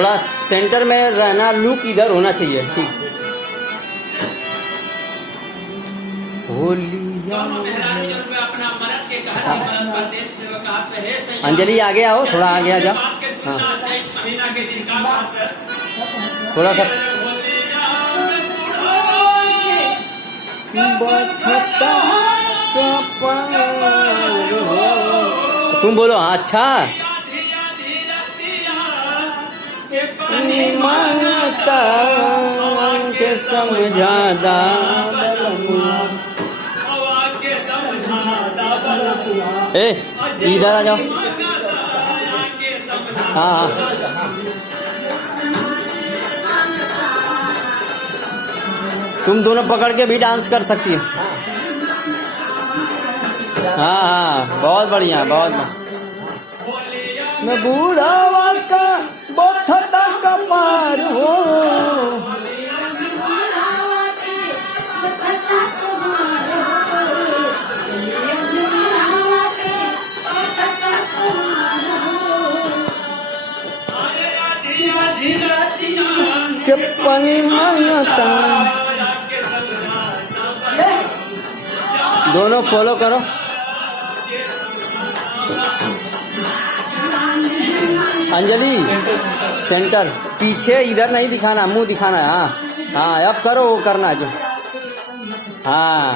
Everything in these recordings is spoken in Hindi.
थोड़ा सेंटर में रहना, लुक इधर होना चाहिए। ठीक। अंजलि आगे आओ, थोड़ा आगे आ जाओ। हाँ थोड़ा सा। तुम बोलो। अच्छा माता के समझादा ए इधर आ जाओ। हाँ तुम दोनों पकड़ के भी डांस कर सकती हो। हाँ हाँ बहुत बढ़िया, बहुत बढ़िया। मैं बूढ़ा का बोथता का पार हो, के पानी मांगता। दोनों फॉलो करो। अंजलि सेंटर, पीछे इधर नहीं दिखाना, मुंह दिखाना है। हाँ हाँ अब करो वो करना जो। हाँ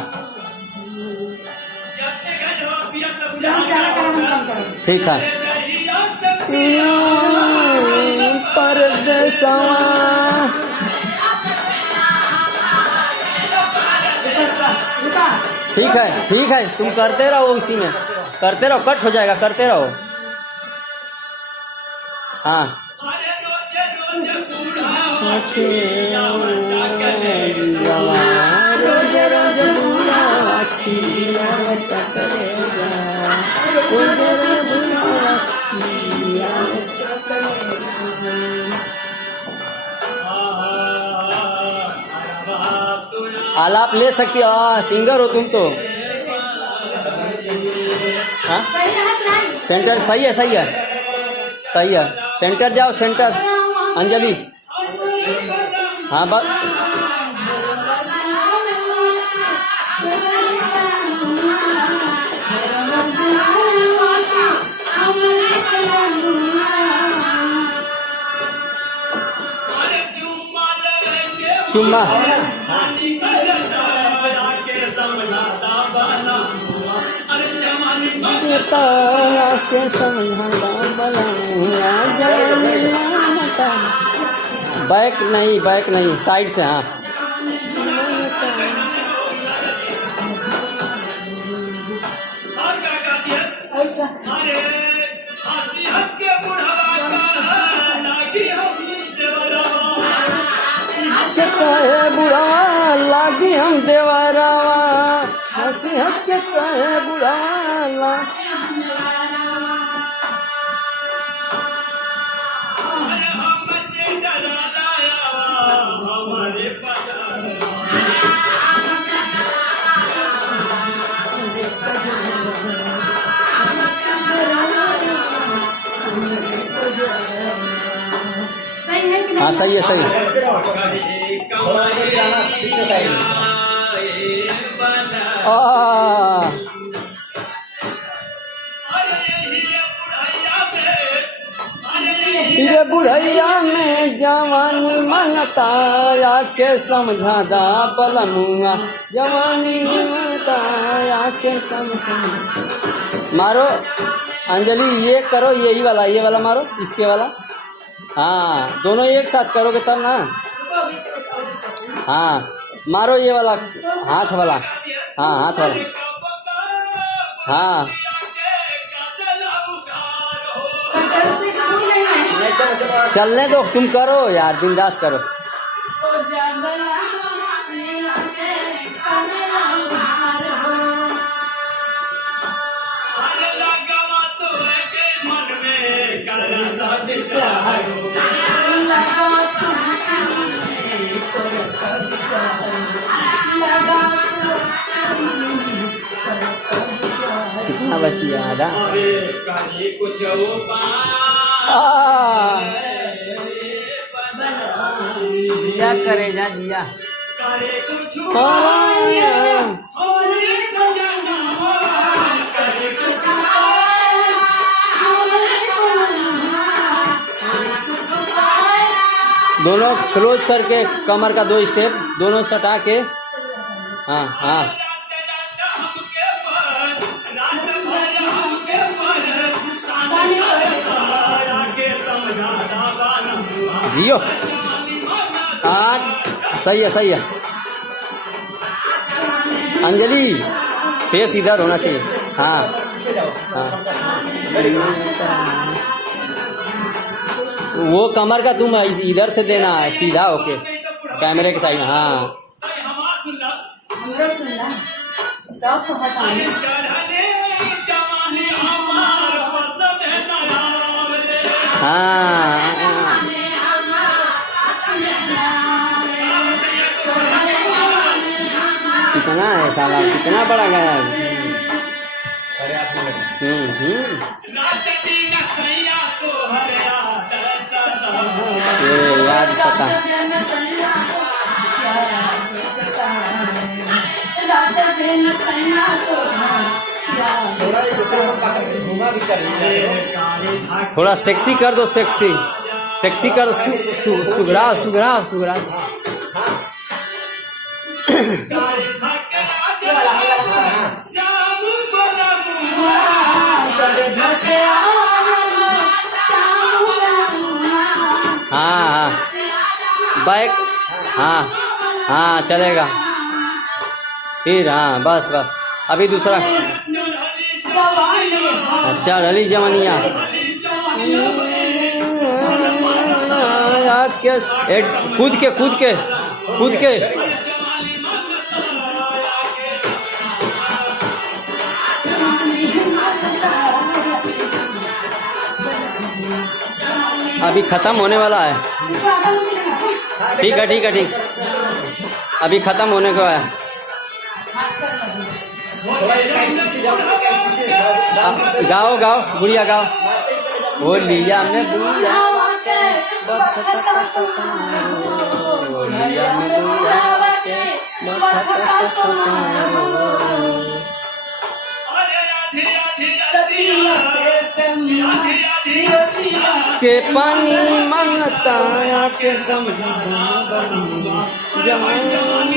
ठीक है। परदेसवा ठीक है, ठीक है तुम करते रहो, इसी में करते रहो, कट हो जाएगा, करते रहो। हाँ आलाप ले सकती हो। सिंगर हो तुम तो। हाँ सेंटर सही है, सही है, सही है। सेंटर जाओ, सेंटर अंजलि। हाँ बस चुम्मा बैक नहीं, बैक नहीं, साइड से। हाँ कहे बुढ़ावा लागी हम देवरावा, हंसी हंस के कहे बुढ़ावा। हाँ सही है, सही है। रे बुढ़ैया में जवानी मांगता, आके समझादा बलमुआ। जवानी मांगता आके समझा। मारो अंजलि, ये करो, यही वाला, ये वाला मारो, इसके वाला। हाँ दोनों एक साथ करोगे तब ना। हाँ मारो ये वाला, हाथ वाला। हाँ हाथ वाला। हाँ चलने दो, तुम करो यार, बिंदास करो। कितना बची आधा। जिया करे जा जिया दोनों क्लोज करके कमर का 2 स्टेप दोनों सटा के हाँ हाँ जियो सही है सही है। अंजलि फेस इधर होना चाहिए। हाँ हाँ वो कमर का तुम इधर से देना है सीधा होके कैमरे के साइड में। हाँ हाँ कितना है साला कितना बड़ा गया। याद सता थोड़ा सेक्सी कर दो सेक्सी सेक्सी कर सुगरा सुगरा सुगरा हाँ हाँ बैक हाँ हाँ चलेगा फिर। हाँ बस बस अभी दूसरा। अच्छा लली जवानिया कूद के कूद के कूद के अभी खत्म होने वाला है। ठीक है ठीक है ठीक अभी खत्म होने को है। गाओ गाओ गुड़िया गाओ वो लिया हमने बुढ़िया के पानी मांगता के समझा जमानी